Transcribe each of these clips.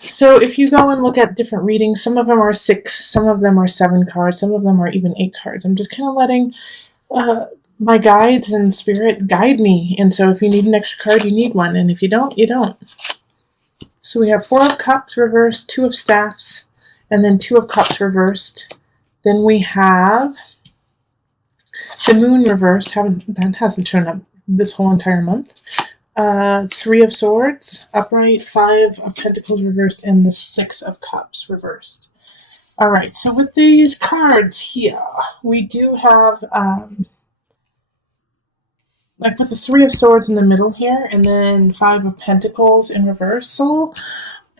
So if you go and look at different readings, some of them are 6, some of them are 7 cards, some of them are even 8 cards. I'm just kind of letting uh, my guides and spirit guide me. And so if you need an extra card, you need one. And if you don't, you don't. So we have 4 of Cups reversed, 2 of Staffs, and then 2 of Cups reversed. Then we have the Moon reversed. That hasn't shown up this whole entire month. 3 of Swords upright, 5 of Pentacles reversed, and the 6 of Cups reversed. All right, so with these cards here, we do have, like with the 3 of Swords in the middle here, and then 5 of Pentacles in reversal.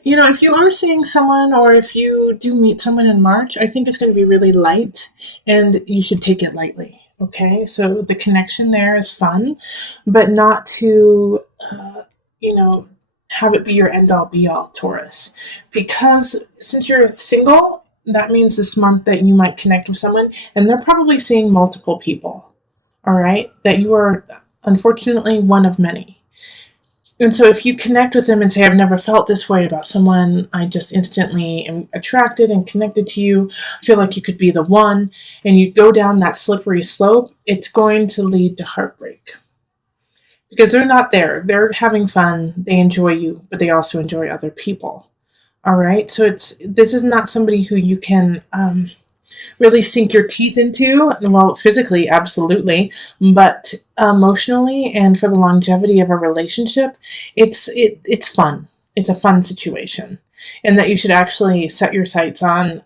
You know, if you are seeing someone, or if you do meet someone in March, I think it's going to be really light, and you should take it lightly. Okay, so the connection there is fun, but not to, have it be your end all be all, Taurus. Because since you're single, that means this month that you might connect with someone, and they're probably seeing multiple people. All right, that you are unfortunately one of many. And so if you connect with them and say, I've never felt this way about someone, I just instantly am attracted and connected to you, I feel like you could be the one, and you go down that slippery slope, it's going to lead to heartbreak. Because they're not there. They're having fun. They enjoy you, but they also enjoy other people. All right? So this is not somebody who you can really sink your teeth into. Well, physically, absolutely, but emotionally and for the longevity of a relationship, it's fun. It's a fun situation, and that you should actually set your sights on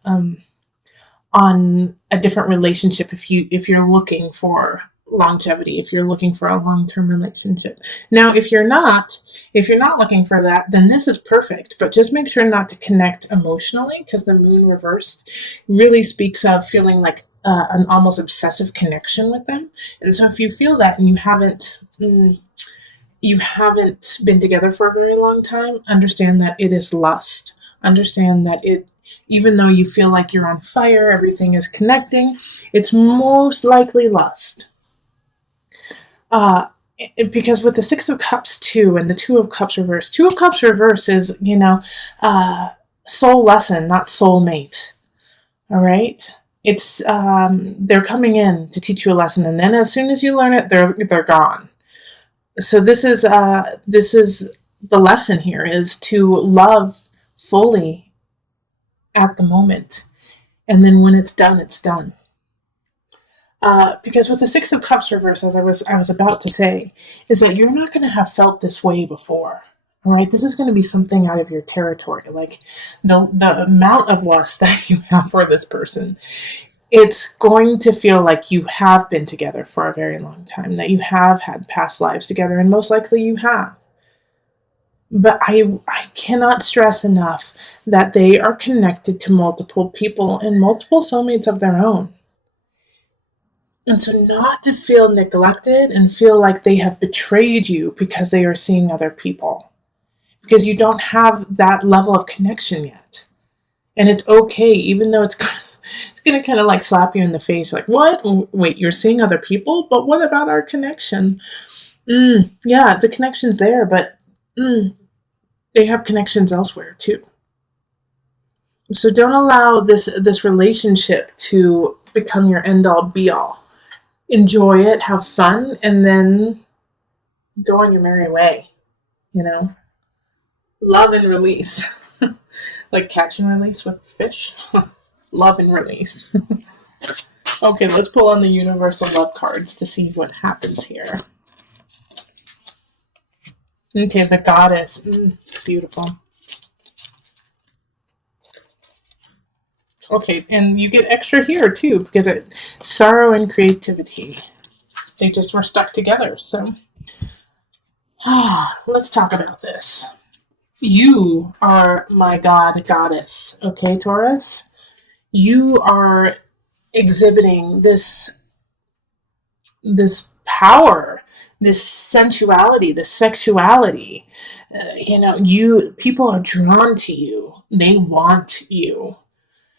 a different relationship if you're looking for longevity, if you're looking for a long-term relationship. Now, if you're not looking for that, then this is perfect, but just make sure not to connect emotionally, because the Moon reversed really speaks of feeling like an almost obsessive connection with them. And so if you feel that and you haven't been together for a very long time, understand that it is lust. Understand that even though you feel like you're on fire, everything is connecting, it's most likely lust. Because with the 6 of Cups too, and the 2 of Cups reverse, 2 of Cups reverse is, soul lesson, not soulmate. All right? It's, they're coming in to teach you a lesson, and then as soon as you learn it, they're gone. So this is the lesson here, is to love fully at the moment. And then when it's done, it's done. Because with the 6 of Cups reverse, as I was about to say, is that you're not going to have felt this way before. All right, this is going to be something out of your territory. Like the amount of lust that you have for this person, it's going to feel like you have been together for a very long time, that you have had past lives together, and most likely you have. But I cannot stress enough that they are connected to multiple people and multiple soulmates of their own. And so not to feel neglected and feel like they have betrayed you because they are seeing other people. Because you don't have that level of connection yet. And it's okay, even though it's going to kind of like slap you in the face. Like, what? Wait, you're seeing other people? But what about our connection? Yeah, the connection's there, but they have connections elsewhere too. So don't allow this relationship to become your end-all be-all. Enjoy it, have fun, and then go on your merry way, Love and release. Like catch and release with fish. Love and release. Okay, let's pull on the universal love cards to see what happens here. Okay, the Goddess. Beautiful. Okay, and you get extra here too, because sorrow and creativity. They just were stuck together, so. Let's talk about this. You are my goddess, okay, Taurus? You are exhibiting this power, this sensuality, this sexuality. People are drawn to you. They want you.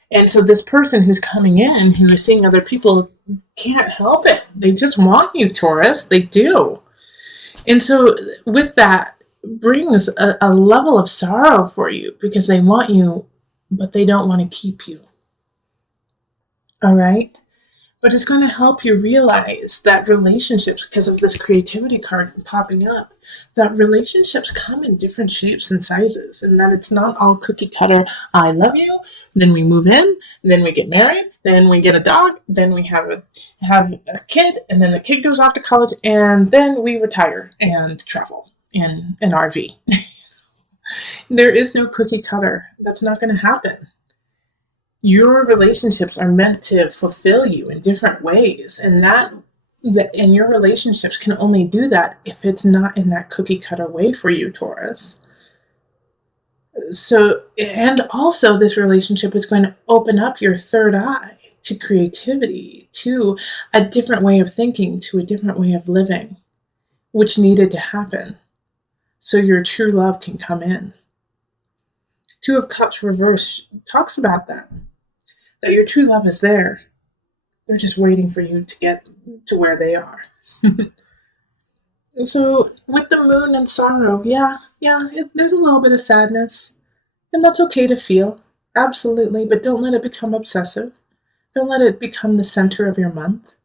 And so this person who's coming in, who is seeing other people, can't help it. They just want you, Taurus. They do. And so with that, brings a level of sorrow for you because they want you, but they don't want to keep you. All right? But it's going to help you realize that relationships, because of this creativity card popping up, that relationships come in different shapes and sizes, and that it's not all cookie cutter. I love you, then we move in, then we get married, then we get a dog, then we have a kid, and then the kid goes off to college, and then we retire and travel in an RV. There is no cookie cutter. That's not going to happen. Your relationships are meant to fulfill you in different ways, and and your relationships can only do that if it's not in that cookie cutter way for you, Taurus. So, and also this relationship is going to open up your third eye to creativity, to a different way of thinking, to a different way of living, which needed to happen so your true love can come in. Two of Cups reverse talks about that your true love is there. They're just waiting for you to get to where they are. So with the moon and sorrow, there's a little bit of sadness. And that's okay to feel. Absolutely. But don't let it become obsessive. Don't let it become the center of your month.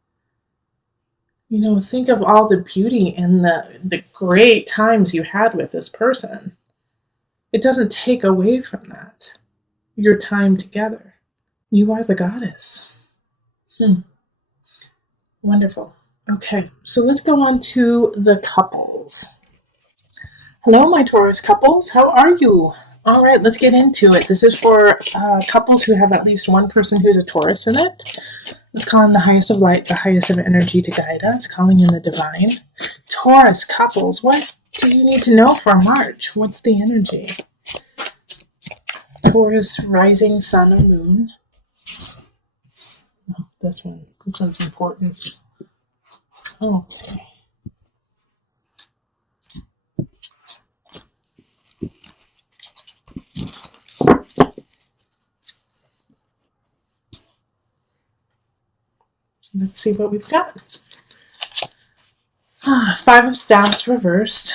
Think of all the beauty and the great times you had with this person. It doesn't take away from that. Your time together. You are the goddess. Wonderful. Okay, so let's go on to the couples. Hello, my Taurus couples. How are you? All right, let's get into it. This is for couples who have at least one person who's a Taurus in it. Let's call in the highest of light, the highest of energy to guide us, calling in the divine. Taurus couples, what do you need to know for March? What's the energy? Taurus, rising sun or moon. This one's important. Okay. Let's see what we've got. Five of Staffs reversed.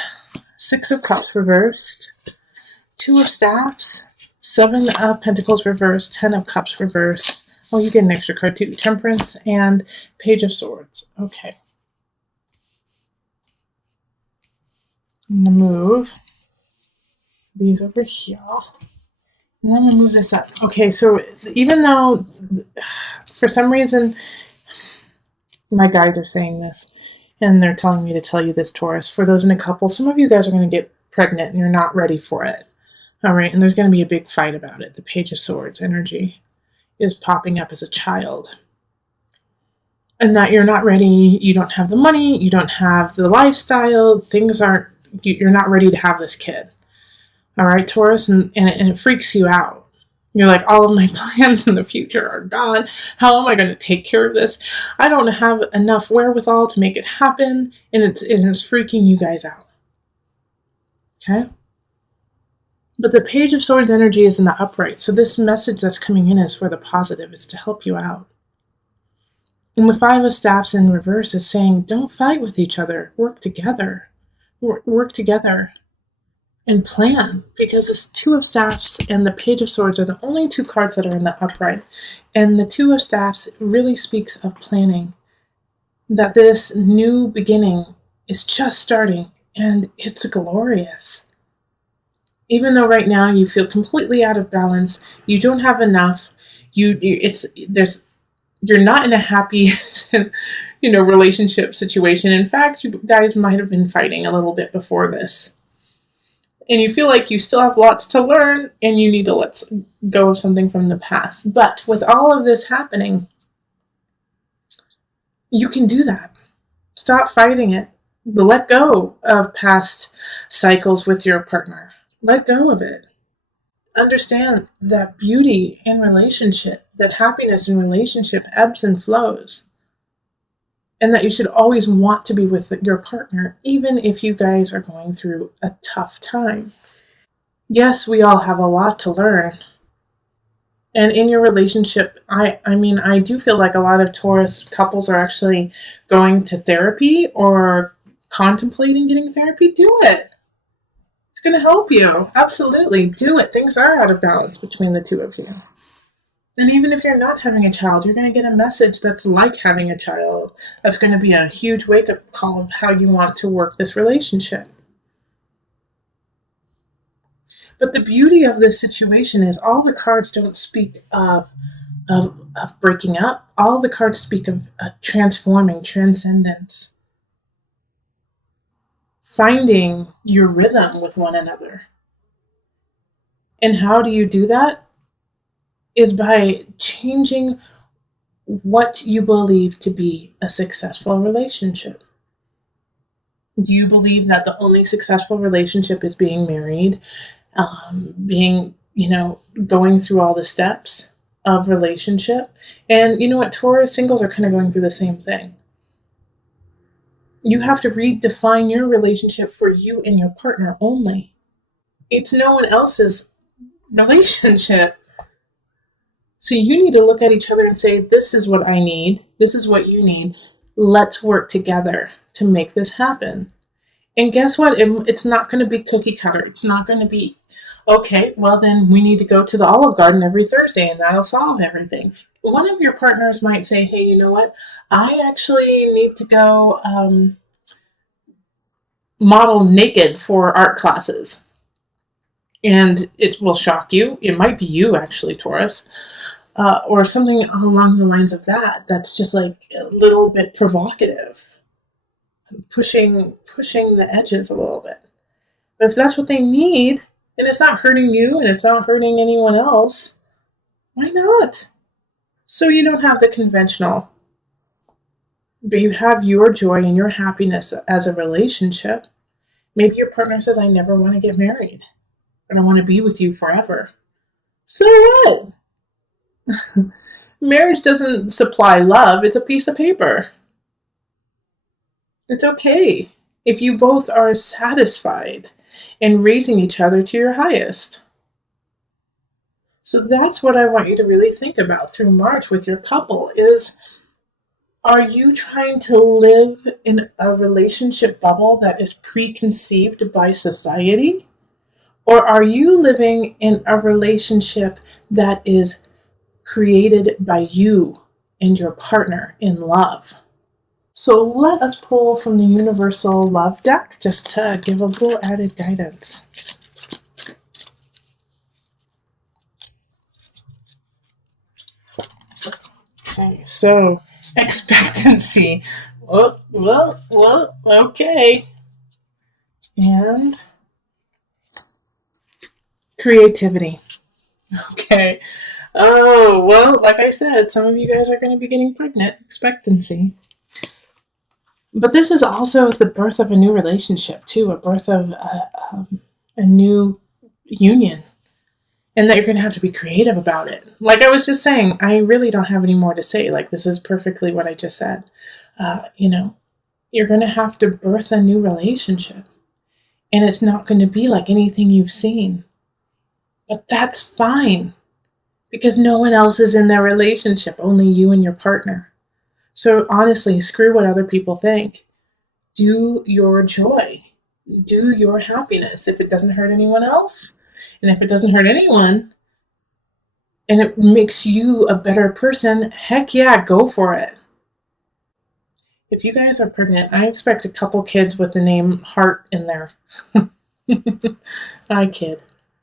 Six of Cups reversed. Two of Staffs. Seven of Pentacles reversed. 10 of Cups reversed. Oh, you get an extra card too. Temperance and Page of Swords. Okay. I'm going to move these over here. And then I'm going to move this up. Okay, so even though for some reason my guides are saying this, and they're telling me to tell you this, Taurus, for those in a couple, some of you guys are going to get pregnant and you're not ready for it. All right, and there's going to be a big fight about it. The Page of Swords energy is popping up as a child. And that you're not ready, you don't have the money, you don't have the lifestyle, you're not ready to have this kid. All right, Taurus, and it freaks you out. You're like, all of my plans in the future are gone. How am I going to take care of this? I don't have enough wherewithal to make it happen, and it's freaking you guys out. Okay? But the Page of Swords energy is in the upright, so this message that's coming in is for the positive. It's to help you out. And the Five of Staffs in reverse is saying, don't fight with each other. Work together. Work together and plan. Because this Two of Staffs and the Page of Swords are the only two cards that are in the upright. And the Two of Staffs really speaks of planning. That this new beginning is just starting, and it's glorious. Even though right now you feel completely out of balance, you don't have enough, you're not in a happy, relationship situation. In fact, you guys might have been fighting a little bit before this. And you feel like you still have lots to learn and you need to let go of something from the past. But with all of this happening, you can do that. Stop fighting it. Let go of past cycles with your partner. Let go of it. Understand that beauty in relationship, that happiness in relationship ebbs and flows. And that you should always want to be with your partner, even if you guys are going through a tough time. Yes, we all have a lot to learn. And in your relationship, I do feel like a lot of Taurus couples are actually going to therapy or contemplating getting therapy. Do it. going to help you. Absolutely. Do it. Things are out of balance between the two of you. And even if you're not having a child, you're going to get a message that's like having a child. That's going to be a huge wake up call of how you want to work this relationship. But the beauty of this situation is all the cards don't speak of breaking up. All the cards speak of transforming, transcendence, finding your rhythm with one another. And how do you do that? Is by changing what you believe to be a successful relationship. Do you believe that the only successful relationship is being married, going through all the steps of relationship? And you know what? Taurus singles are kind of going through the same thing. You have to redefine your relationship for you and your partner only. It's no one else's relationship. So you need to look at each other and say, this is what I need. This is what you need. Let's work together to make this happen. And guess what? It's not going to be cookie cutter. It's not going to be, okay, well then we need to go to the Olive Garden every Thursday and that'll solve everything. One of your partners might say, hey, you know what? I actually need to go model naked for art classes. And it will shock you. It might be you, actually, Taurus. Or something along the lines of that. That's just like a little bit provocative. Pushing the edges a little bit. But if that's what they need, and it's not hurting you and it's not hurting anyone else, why not? So you don't have the conventional, but you have your joy and your happiness as a relationship. Maybe your partner says, I never want to get married, but I want to be with you forever. So what? Marriage doesn't supply love, it's a piece of paper. It's okay if you both are satisfied and raising each other to your highest. So that's what I want you to really think about through March with your couple is, are you trying to live in a relationship bubble that is preconceived by society? Or are you living in a relationship that is created by you and your partner in love? So let us pull from the Universal Love deck just to give a little added guidance. Okay, so expectancy. Well, okay. And creativity. Okay. Oh, well, like I said, some of you guys are going to be getting pregnant. Expectancy. But this is also the birth of a new relationship, too, a birth of a new union. And that you're going to have to be creative about it. Like I was just saying, I really don't have any more to say. Like, this is perfectly what I just said. You're going to have to birth a new relationship. And it's not going to be like anything you've seen. But that's fine. Because no one else is in their relationship, only you and your partner. So honestly, screw what other people think. Do your joy. Do your happiness. If it doesn't hurt anyone else, and if it doesn't hurt anyone, and it makes you a better person, heck yeah, go for it. If you guys are pregnant, I expect a couple kids with the name Heart in there. I kid.